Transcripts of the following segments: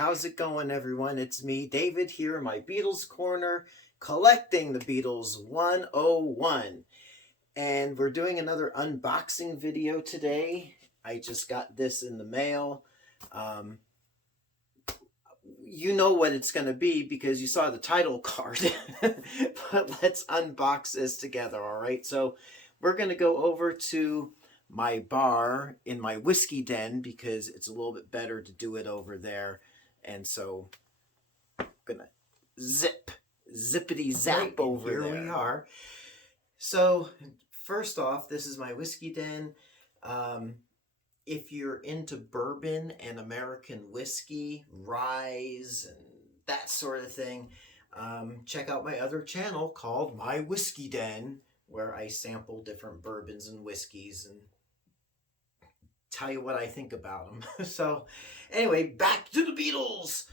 How's it going, everyone? It's me, David, here in my Beatles Corner, collecting the Beatles 101. And we're doing another unboxing video today. I just got this in the mail. You know what it's going to be because you saw the title card. But let's unbox this together, all right? So we're going to go over to my bar in my whiskey den because it's a little bit better to do it over there. And so I'm gonna zippity zap right, over here there. Here we are. So first off, this is my whiskey den. If you're into bourbon and American whiskey, rye, and that sort of thing, check out my other channel called My Whiskey Den, where I sample different bourbons and whiskeys and tell you what I think about them. So anyway, back to the Beatles.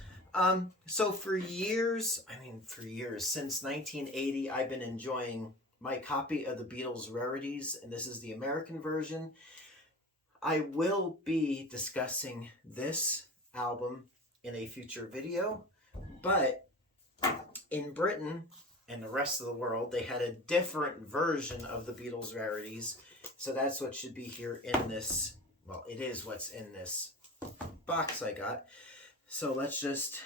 So for years, since 1980, I've been enjoying my copy of the Beatles Rarities, and this is the American version. I will be discussing this album in a future video, but in Britain and the rest of the world, they had a different version of the Beatles Rarities, so that's what should be here in this. Well, it is what's in this box I got. So let's just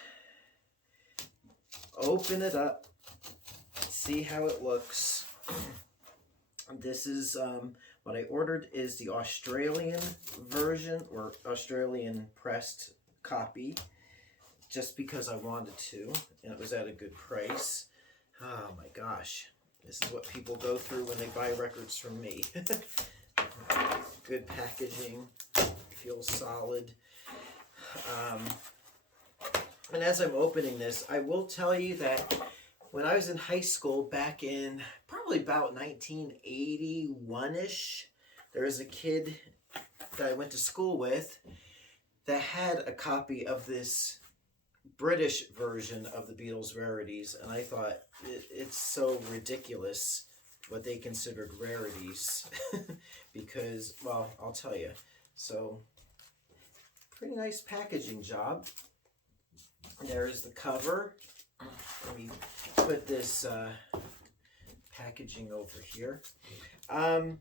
open it up, see how it looks. This is what I ordered is the Australian version, or Australian pressed copy, just because I wanted to, and it was at a good price. Oh my gosh, this is what people go through when they buy records from me. Good packaging, feels solid. And as I'm opening this, I will tell you that when I was in high school back in probably about 1981-ish, there was a kid that I went to school with that had a copy of this British version of the Beatles Rarities, and I thought it's so ridiculous what they considered rarities because, well, I'll tell you. So, pretty nice packaging job. There's the cover. Let me put this packaging over here. Yeah,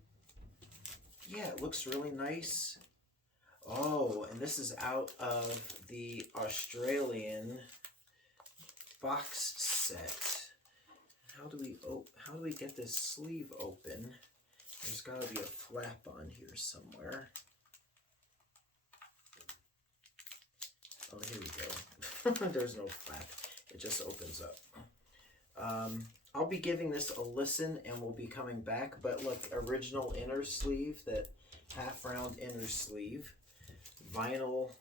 it looks really nice. Oh, and this is out of the Australian box set. How do we get this sleeve open? There's got to be a flap on here somewhere. Oh, here we go. There's no flap. It just opens up. I'll be giving this a listen and we'll be coming back. But look, original inner sleeve, that half round inner sleeve. Vinyl.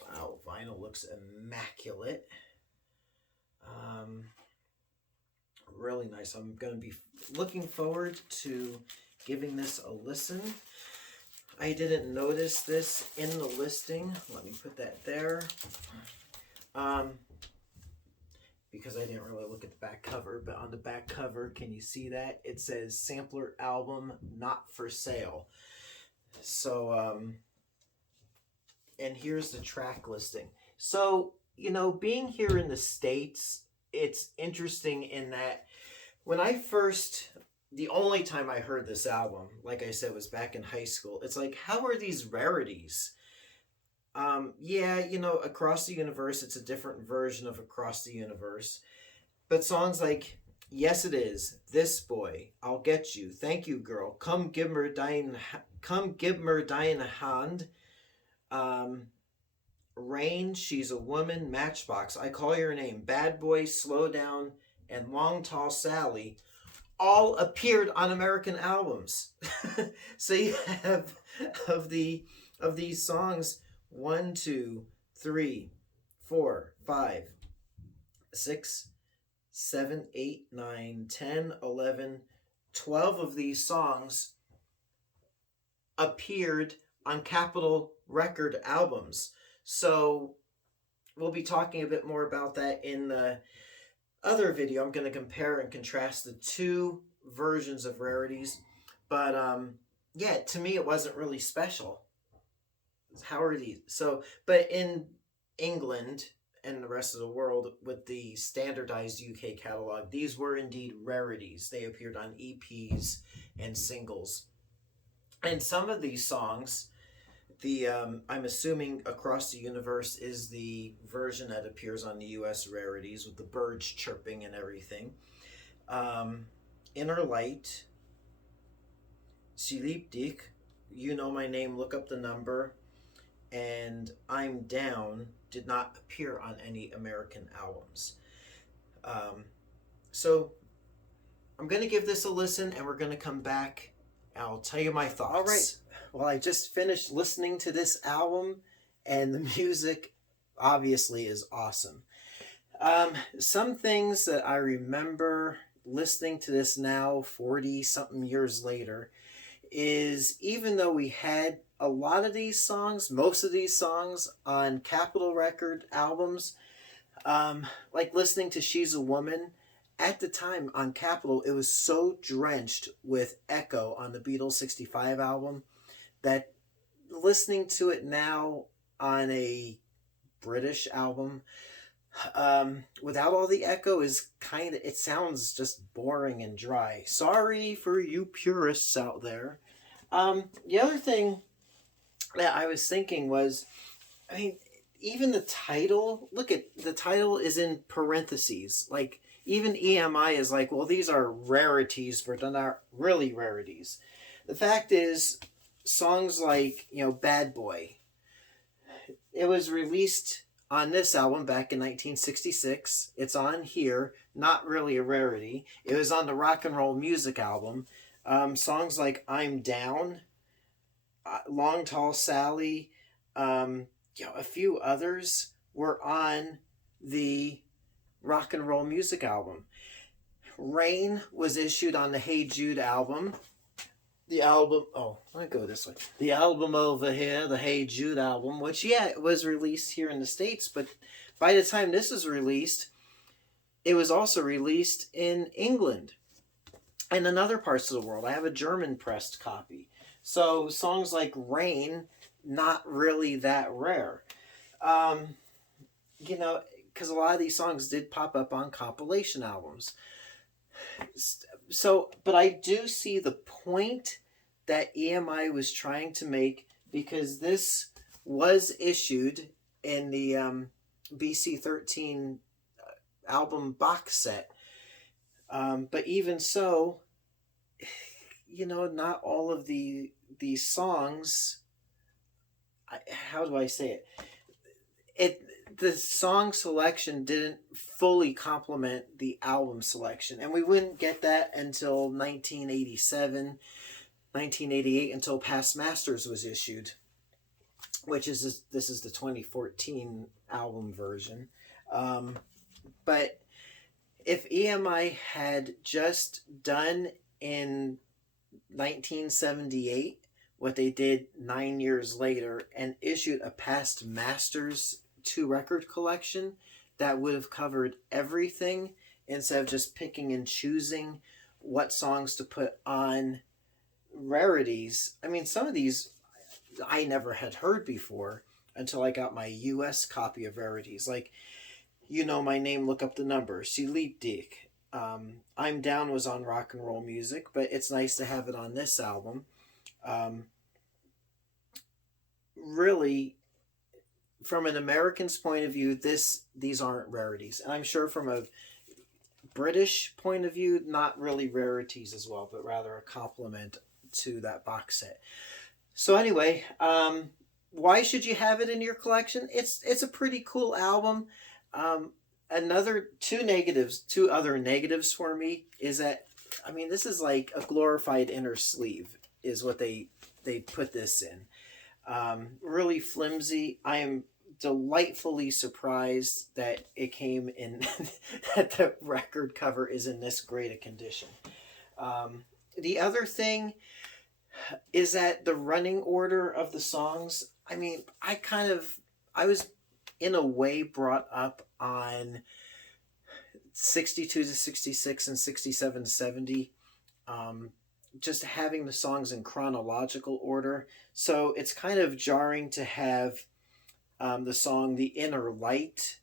Wow, vinyl looks immaculate. Really nice. I'm going to be looking forward to giving this a listen. I didn't notice this in the listing. Let me put that there. Because I didn't really look at the back cover, but on the back cover, can you see that? It says sampler album not for sale. So, and here's the track listing. So, you know, being here in the States, it's interesting in that when I first, the only time I heard this album, like I said, was back in high school. It's like, how are these rarities? Yeah, you know, Across the Universe, it's a different version of Across the Universe. But songs like Yes It Is, This Boy, I'll Get You, Thank You Girl, Come Give Mer Deine Hand, Rain, She's a Woman, Matchbox, I Call Your Name, Bad Boy, Slow Down, and Long Tall Sally all appeared on American albums. So you have of these songs 1, 2, 3, 4, 5, 6, 7, 8, 9, 10, 11, 12 of these songs appeared on Capitol Record albums. So we'll be talking a bit more about that in the other video. I'm going to compare and contrast the two versions of Rarities. But yeah, to me it wasn't really special. How are these? So, but in England and the rest of the world with the standardized UK catalog, these were indeed rarities. They appeared on EPs and singles. And some of these songs, the I'm assuming Across the Universe is the version that appears on the US rarities with the birds chirping and everything. Um, Inner Light, Sleep Dick, You Know My Name, Look Up the Number, and I'm Down did not appear on any American albums. Um, so I'm going to give this a listen and we're going to come back. I'll tell you my thoughts. All right. Well, I just finished listening to this album and the music obviously is awesome. Some things that I remember listening to this now 40 something years later is, even though we had a lot of these songs, most of these songs on Capitol record albums, like listening to She's a Woman, at the time on Capitol, it was so drenched with echo on the Beatles 65 album that listening to it now on a British album, without all the echo, is kind of, it sounds just boring and dry. Sorry for you purists out there. The other thing that I was thinking was, I mean, even the title, look at the title is in parentheses. Like, even EMI is like, well, these are rarities, but they're not really rarities. The fact is, songs like, Bad Boy, it was released on this album back in 1966. It's on here, not really a rarity. It was on the Rock and Roll Music album. Songs like I'm Down, Long Tall Sally, a few others were on the Rock and Roll Music album. Rain was issued on the Hey Jude album. The album, let me go this way. The album over here, the Hey Jude album, which, it was released here in the States, but by the time this was released, it was also released in England and in other parts of the world. I have a German pressed copy. So songs like Rain, not really that rare. Because a lot of these songs did pop up on compilation albums. So, but I do see the point that EMI was trying to make, because this was issued in the BC13 album box set. But even so, not all of these songs, how do I say it? The song selection didn't fully complement the album selection. And we wouldn't get that until 1987, 1988, until Past Masters was issued, which is, this is the 2014 album version. But if EMI had just done in 1978 what they did 9 years later and issued a Past Masters 2 record collection, that would have covered everything, instead of just picking and choosing what songs to put on rarities. I mean, some of these I never had heard before until I got my US copy of rarities. Like, You Know My Name, Look Up the Number, Sleep Dick. I'm Down was on Rock and Roll Music, but it's nice to have it on this album. Really, from an American's point of view, these aren't rarities. And I'm sure from a British point of view, not really rarities as well, but rather a compliment to that box set. So anyway, why should you have it in your collection? It's a pretty cool album. Two other negatives for me is that, I mean, this is like a glorified inner sleeve is what they put this in. Really flimsy. I am delightfully surprised that it came in that the record cover is in this great a condition. The other thing is that the running order of the songs, I mean, I was in a way brought up on 62 to 66 and 67 to 70, just having the songs in chronological order. So it's kind of jarring to have the song The Inner Light,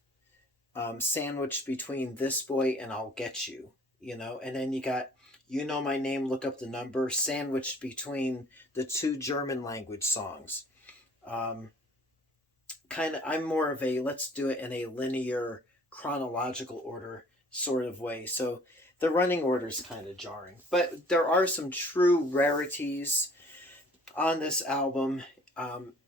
sandwiched between This Boy and I'll Get You, you know, and then you got You Know My Name, Look Up the Number, sandwiched between the two German language songs. Um, kind of, I'm more of a let's do it in a linear chronological order sort of way. So the running order is kind of jarring, but there are some true rarities on this album.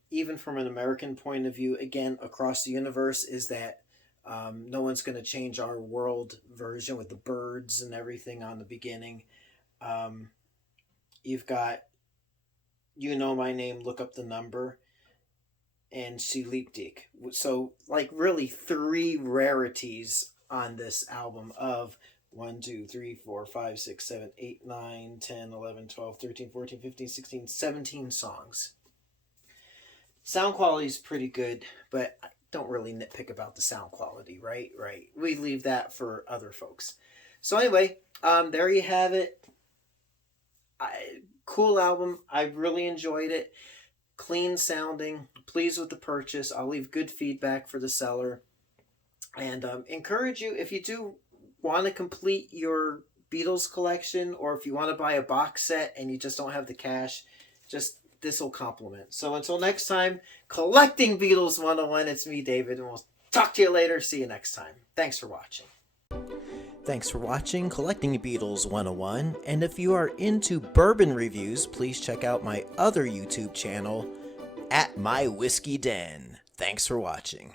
Even from an American point of view, again, Across the Universe is that No One's Gonna Change Our World version with the birds and everything on the beginning. You've got You Know My Name, Look Up the Number, and Sie liebt dich. So, like, really three rarities on this album of 1, 2, 3, 4, 5, 6, 7, 8, 9, 10, 11, 12, 13, 14, 15, 16, 17 songs. Sound quality is pretty good, but I don't really nitpick about the sound quality, right? Right. We leave that for other folks. So anyway, there you have it. Cool album. I really enjoyed it. Clean sounding. Pleased with the purchase. I'll leave good feedback for the seller. And encourage you, if you do want to complete your Beatles collection, or if you want to buy a box set and you just don't have the cash, just this will compliment. So until next time, collecting Beatles 101, it's me, David, and we'll talk to you later. See you next time. Thanks for watching. Thanks for watching Collecting Beatles 101, and if you are into bourbon reviews, please check out my other YouTube channel, at My Whiskey Den. Thanks for watching.